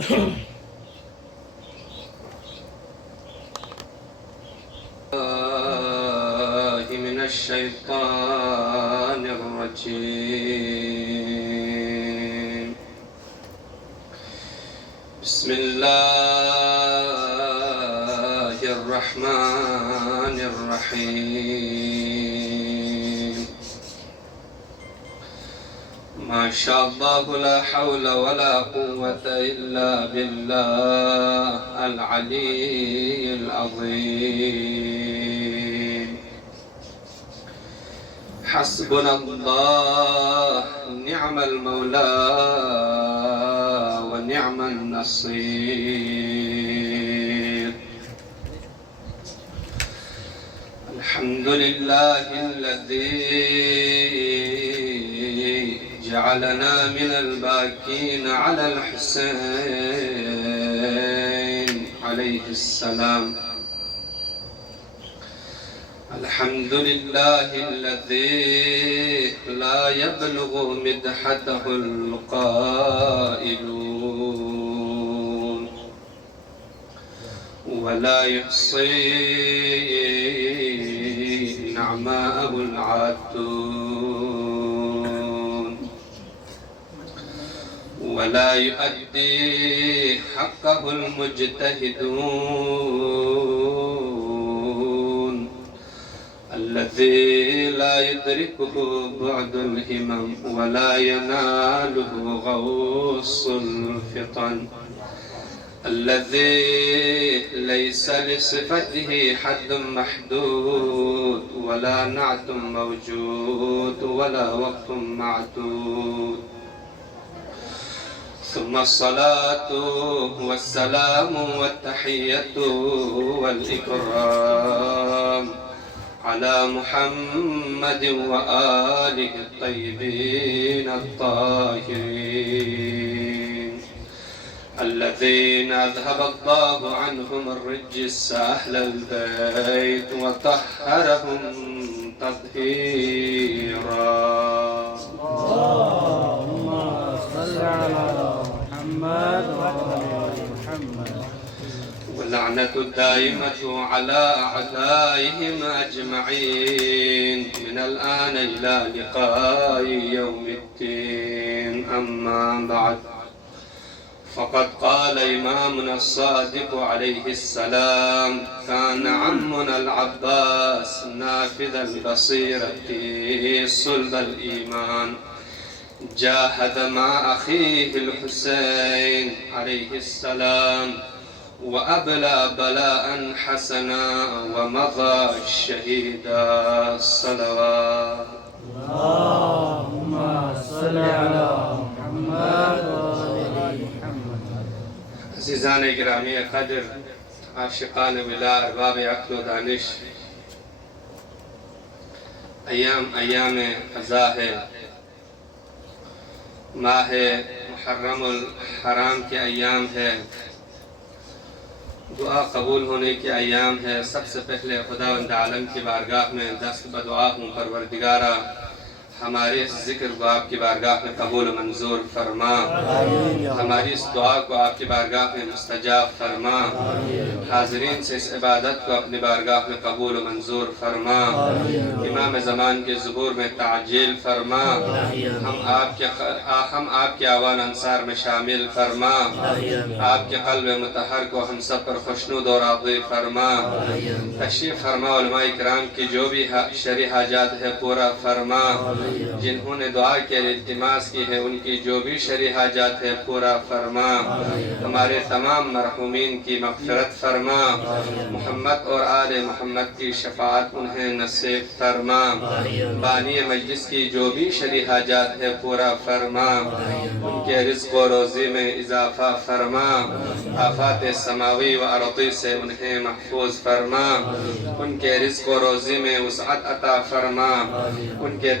من الشيطان الرجيم. بسم الله الرحمن الرحيم. ما شاء الله لا حول ولا قوة إلا بالله العلي العظيم. حسبنا الله نعم المولى ونعم النصير. الحمد لله الذي جعلنا من الباكين على الحسين عليه السلام. الحمد لله الذي لا يبلغ مدحته القائلون ولا يحصي نعماءه العادون ولا يؤدي حقه المجتهدون الذي لا يدركه بعد الهمم ولا يناله غوص الفطن الذي ليس لصفته حد محدود ولا نعت موجود ولا وقت معدود. ثم الصلاة والسلام والتحية والإكرام على محمد وآله الطيبين الطاهرين الذين أذهب الله عنهم الرجس أهل البيت وطهرهم تطهيرا. اللهم صل على محمد وآل محمد. واللعنة الدائمة على أعدائهم أجمعين من الآن إلى لقاء يوم الدين. أما بعد، فقد قال إمامنا الصادق عليه السلام: كان عمنا العباس نافذ البصيرة صلب الإيمان، جاهد مع أخيه الحسين عليه السلام وأبلى بلاء حسنا ومضى شهيدا. الصلوات. اللهم صل على محمد وآل محمد. عزیزان گرامی قدر، عاشقان ولا، ارباب عقل و دانش، ایام قضا ہے، ماہ محرم الحرام کے ایام ہے، دعا قبول ہونے کے ایام ہے۔ سب سے پہلے خداوند عالم کی بارگاہ میں دست بدعا ہوں، پروردگارہ ہمارے اس ذکر کو آپ کی بارگاہ میں قبول و منظور فرما، ہماری اس دعا کو آپ کی بارگاہ میں مستجاب فرما، حاضرین سے اس عبادت کو اپنی بارگاہ میں قبول و منظور فرما، امام زمان کے ظہور میں تعجیل فرما، ہم آپ کے آوان انصار میں شامل فرما، آپ کے قلب مطہر کو ہم سب پر خوشنود اور راضی فرما، تشریف فرما علماء کرام کی جو بھی شرعی حاجات ہے پورا فرما، جنہوں نے دعا کے التماس کی ہے ان کی جو بھی شرعی حاجات ہے پورا فرما، ہمارے تمام مرحومین کی مغفرت فرما، محمد اور آل محمد کی شفاعت انہیں نصیب فرما، بانی مجلس کی جو بھی شرعی حاجات ہے پورا فرما، ان کے رزق و روزی میں اضافہ فرما، آفات سماوی و ارضی سے انہیں محفوظ فرما، ان کے رزق و روزی میں وسعت عطا فرما، ان کے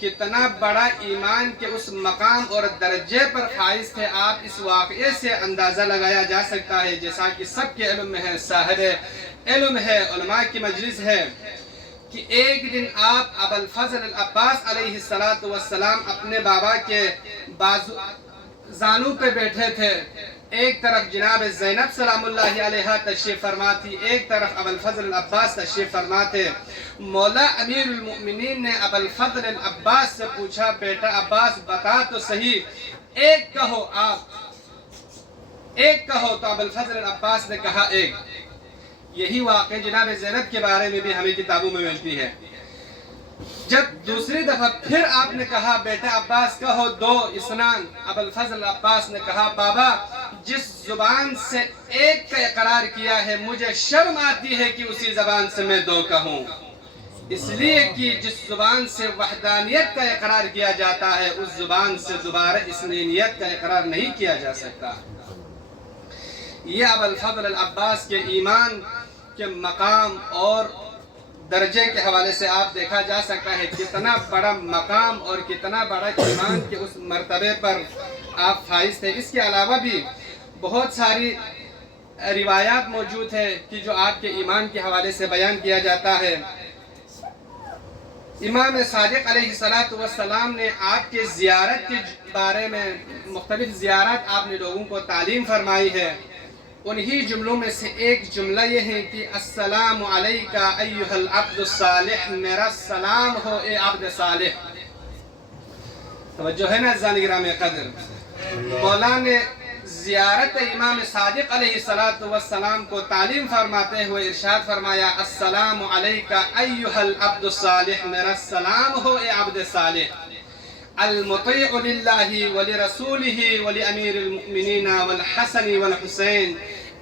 کتنا بڑا ایمان کے اس مقام اور درجے پر فائز تھے، آپ اس واقعے سے اندازہ لگایا جا سکتا ہے، جیسا کہ سب کے علم میں ہے، صاحب علم ہے، علماء کی مجلس ہے، کہ ایک دن آپ ابوالفضل العباس علیہ السلام اپنے بابا کے زانو پہ بیٹھے تھے، ایک طرف جناب زینب سلام اللہ علیہا تشریف فرما تھی، ایک طرف ابوالفضل العباس تشریف فرما تھے۔ مولا امیر المؤمنین نے ابوالفضل العباس سے پوچھا، بیٹا عباس بتا تو صحیح، ایک کہو آپ، ایک کہو۔ تو ابوالفضل العباس نے کہا ایک۔ یہی واقعہ جناب زینب کے بارے میں بھی ہمیں کتابوں میں ملتی ہے۔ جب دوسری دفعہ پھر آپ نے کہا بیٹا عباس کہو دو، اسنان، ابوالفضل عباس نے کہا بابا جس زبان سے ایک کا اقرار کیا ہے مجھے شرم آتی ہے کہ اسی زبان سے میں دو کہوں، اس لیے کہ جس زبان سے وحدانیت کا اقرار کیا جاتا ہے اس زبان سے دوبارہ اثنینیت کا اقرار نہیں کیا جا سکتا۔ یہ ابوالفضل العباس کے ایمان کے مقام اور درجے کے حوالے سے آپ دیکھا جا سکتا ہے کتنا بڑا مقام اور کتنا بڑا ایمان کے اس مرتبے پر آپ فائز تھے۔ اس کے علاوہ بھی بہت ساری روایات موجود ہے کہ جو آپ کے ایمان کے حوالے سے بیان کیا جاتا ہے۔ امام صادق علیہ السلام نے آپ کے زیارت کے بارے میں مختلف زیارت آپ نے لوگوں کو تعلیم فرمائی ہے۔ انہی جملوں میں سے ایک جملہ یہ ہے کہ السلام علیکہ ایہا العبد الصالح، میرا سلام ہو اے عبد صالح۔ توجہ ہے نا عزیزان گرام قدر، مولا نے زیارت امام صادق علیہ السلام کو تعلیم فرماتے ہوئے ارشاد فرمایا السلام علیکہ ایہا العبد الصالح، میرا سلام ہو اے عبد صالح، المطیع للہ ولرسولہ ولامیر المؤمنین والحسن والحسین،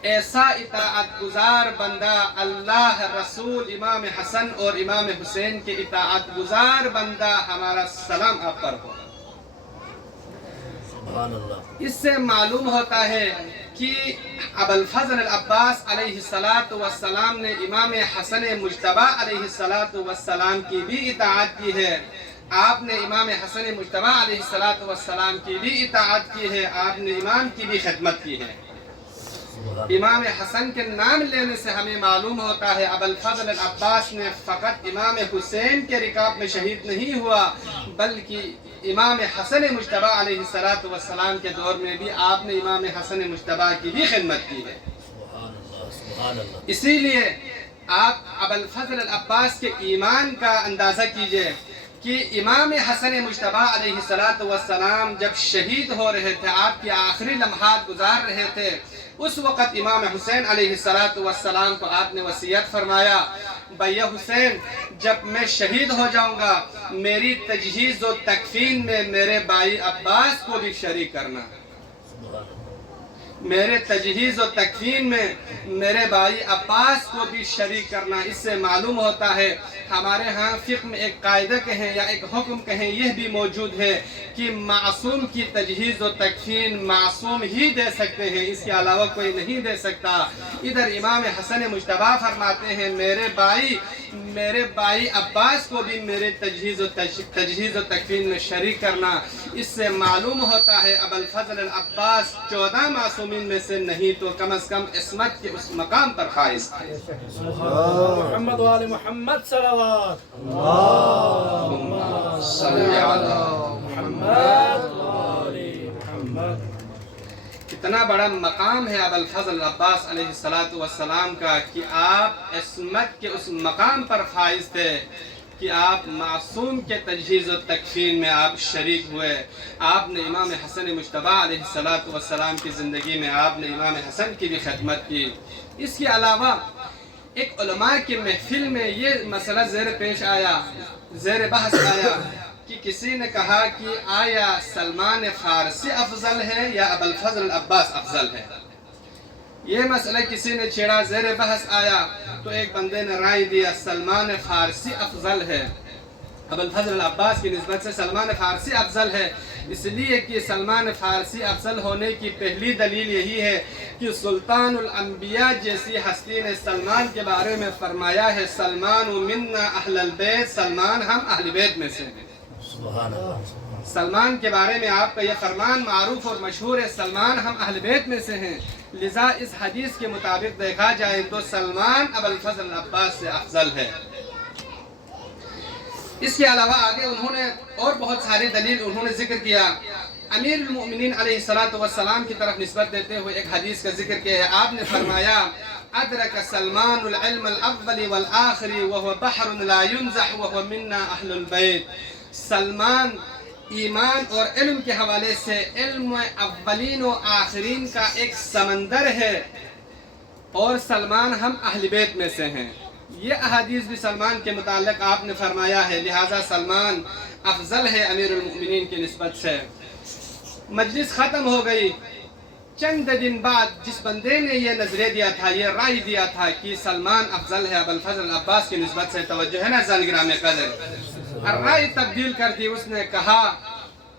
ایسا اطاعت گزار بندہ اللہ، رسول، امام حسن اور امام حسین کے اطاعت گزار بندہ، ہمارا سلام آپ پر ہو۔ اس سے معلوم ہوتا ہے کہ ابوالفضل العباس علیہ السلام نے امام حسن مجتبی علیہ السلام کی بھی اطاعت کی ہے، آپ نے امام حسن مجتبی علیہ السلام کی بھی اطاعت کی ہے، آپ نے امام کی بھی خدمت کی ہے۔ امام حسن کے نام لینے سے ہمیں معلوم ہوتا ہے ابوالفضل العباس نے فقط امام حسین کے رکاب میں شہید نہیں ہوا بلکہ امام حسن مجتبی علیہ السلام کے دور میں بھی آپ نے امام حسن مجتبی کی بھی خدمت کی ہے۔ اسی لیے آپ ابوالفضل العباس کے ایمان کا اندازہ کیجئے کہ امام حسن مجتبی علیہ السلام جب شہید ہو رہے تھے، آپ کی آخری لمحات گزار رہے تھے، اس وقت امام حسین علیہ السلام کو آپ نے وصیت فرمایا بھیا حسین جب میں شہید ہو جاؤں گا میری تجہیز و تکفین میں میرے بھائی عباس کو بھی شریک کرنا، میرے تجہیز و تکفین میں میرے بھائی عباس کو بھی شریک کرنا۔ اس سے معلوم ہوتا ہے ہمارے ہاں فقہ میں ایک قاعدہ کہیں یا ایک حکم کہیں یہ بھی موجود ہے کہ معصوم کی تجہیز و تکفین معصوم ہی دے سکتے ہیں، اس کے علاوہ کوئی نہیں دے سکتا۔ ادھر امام حسن مجتبی فرماتے ہیں میرے بھائی عباس کو بھی میرے تجہیز و تکفین میں شریک کرنا۔ اس سے معلوم ہوتا ہے ابوالفضل العباس 14 معصومین میں سے نہیں تو کم از کم عصمت کے اس مقام پر فائز تھے۔ محمد وآل محمد صلوات اللہم صلی علی محمد وآل محمد۔ کتنا بڑا مقام ہے ابوالفضل العباس علیہ السلام کا کہ آپ عصمت کے اس مقام پر فائز تھے کہ آپ معصوم کے تجہیز و تکفین میں آپ شریک ہوئے۔ آپ نے امام حسن مجتبی علیہ السلام کی زندگی میں آپ نے امام حسن کی بھی خدمت کی۔ اس کے علاوہ ایک علماء کی محفل میں یہ مسئلہ زیر بحث آیا کہ کسی نے کہا کہ آیا سلمان فارسی افضل ہے یا ابوالفضل العباس افضل ہے؟ یہ مسئلہ کسی نے چھیڑا، زیر بحث آیا تو ایک بندے نے رائے دیا سلمان فارسی افضل ہے، ابوالفضل العباس کی نسبت سے سلمان فارسی افضل ہے، اس لیے کہ سلمان فارسی افضل ہونے کی پہلی دلیل یہی ہے کہ سلطان الانبیاء جیسی ہستی نے سلمان کے بارے میں فرمایا ہے سلمان منا اہل البیت، سلمان ہم اہل بیت میں سے ہیں۔ سلمان کے بارے میں آپ کا یہ فرمان معروف اور مشہور ہے، سلمان ہم اہل بیت میں سے ہیں، لذا اس حدیث کے مطابق دیکھا جائے تو سلمان ابوالفضل العباس سے افضل ہے۔ اس کے علاوہ آگے انہوں نے اور بہت ساری دلیل انہوں نے ذکر کیا۔ امیر المؤمنین علیہ السلام کی طرف نسبت دیتے ہوئے ایک حدیث کا ذکر کیا ہے۔ آپ نے فرمایا ادرک سلمان العلم الاول والآخر وهو بحر لا ينزح وهو منا اہل البیت۔ سلمان ایمان اور علم کے حوالے سے علم اولین و آخرین کا ایک سمندر ہے اور سلمان ہم اہل بیت میں سے ہیں۔ یہ احادیث بھی سلمان کے متعلق آپ نے فرمایا ہے، لہذا سلمان افضل ہے امیر المؤمنین کی نسبت سے۔ مجلس ختم ہو گئی، چند دن بعد جس بندے نے یہ نظریہ دیا تھا، یہ رائے دیا تھا کہ سلمان افضل ہے ابوالفضل العباس کی نسبت سے، توجہ ہے نا زن گرام قدر، رائے تبدیل کر دی۔ اس نے کہا،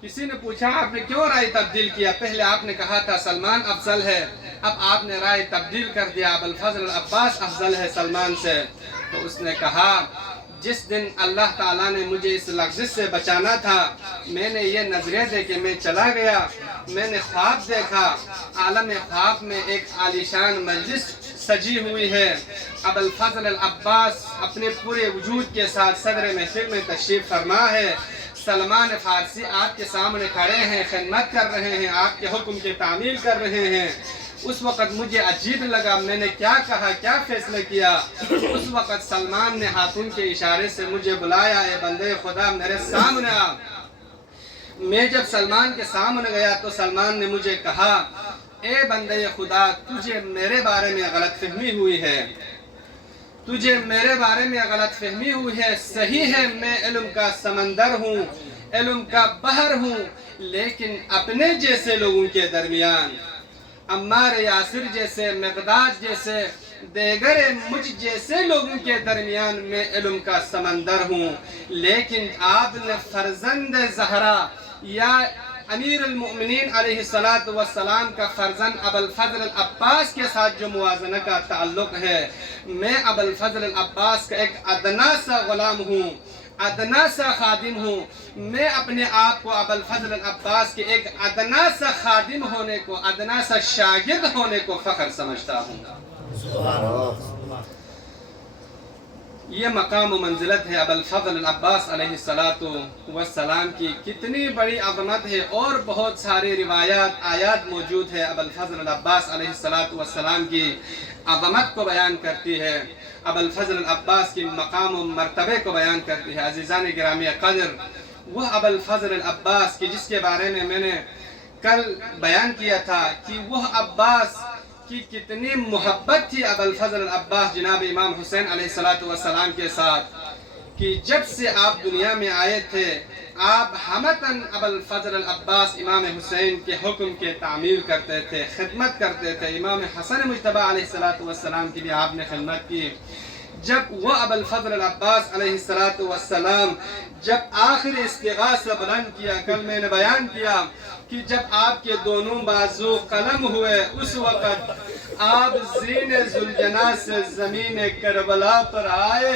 کسی نے پوچھا آپ نے کیوں رائے تبدیل کیا؟ پہلے آپ نے کہا تھا سلمان افضل ہے، اب آپ نے رائے تبدیل کر دیا ابوالفضل العباس افضل ہے سلمان سے۔ تو اس نے کہا جس دن اللہ تعالیٰ نے مجھے اس لغزش سے بچانا تھا، میں نے یہ نظریہ دے کے میں چلا گیا، میں نے خواب دیکھا، عالم خواب میں ایک عالیشان مجلس سجی ہوئی ہے، ابوالفضل العباس اپنے پورے وجود کے ساتھ صدر محفل میں تشریف فرما ہے، سلمان فارسی آپ کے سامنے کھڑے ہیں، خدمت کر رہے ہیں، آپ کے حکم کی تعمیل کر رہے ہیں۔ اس وقت مجھے عجیب لگا، میں نے کیا کہا، کیا فیصلہ کیا؟ اس وقت سلمان نے ہاتھوں کے اشارے سے مجھے بلایا، اے بندے خدا میرے سامنے آ۔ میں جب سلمان کے سامنے گیا تو سلمان نے مجھے کہا، اے بندے خدا تجھے میرے بارے میں غلط فہمی ہوئی ہے، تجھے میرے بارے میں غلط فہمی ہوئی ہے، صحیح ہے میں علم کا سمندر ہوں، علم کا بحر ہوں، لیکن اپنے جیسے لوگوں کے درمیان، عمار یاسر جیسے، مقداد جیسے، دیگر مجھ جیسے لوگوں کے درمیان میں علم کا سمندر ہوں، لیکن آپ نے فرزند زہرا یا امیر المؤمنین علیہ السلام کا فرزند ابوالفضل العباس کے ساتھ جو موازنہ کا تعلق ہے، میں ابوالفضل العباس کا ایک ادنا سا غلام ہوں، ادنا سا خادم ہوں، میں اپنے آپ کو ابوالفضل العباس کے ایک ادنا سا خادم ہونے کو، ادنا سا شاگرد ہونے کو فخر سمجھتا ہوں۔ یہ مقام و منزلت ہے ابوالفضل العباس علیہ السلام کی، کتنی بڑی عظمت ہے، اور بہت ساری روایات آیات موجود ہے ابوالفضل العباس علیہ السلام کی عظمت کو بیان کرتی ہے، ابوالفضل العباس کی مقام و مرتبے کو بیان کرتی ہے۔ عزیزان گرامی قدر، وہ ابوالفضل العباس کی جس کے بارے میں نے کل بیان کیا تھا کہ وہ عباس کی کتنی محبت تھی ابوالفضل العباس جناب امام حسین علیہ السلام کے ساتھ، کہ جب سے آپ دنیا میں آئے تھے آپ ہمتاً ابوالفضل العباس امام حسین کے حکم کے تعمیل کرتے تھے، خدمت کرتے تھے۔ امام حسن مجتبی علیہ السلام کی بھی آپ نے خدمت کی۔ جب وہ ابوالفضل العباس علیہ السلام جب آخر استغاثہ بلند کیا، کل میں نے بیان کیا کہ جب آپ کے دونوں بازو قلم ہوئے، اس وقت آپ زین ذوالجناح سے زمین کربلا پر آئے۔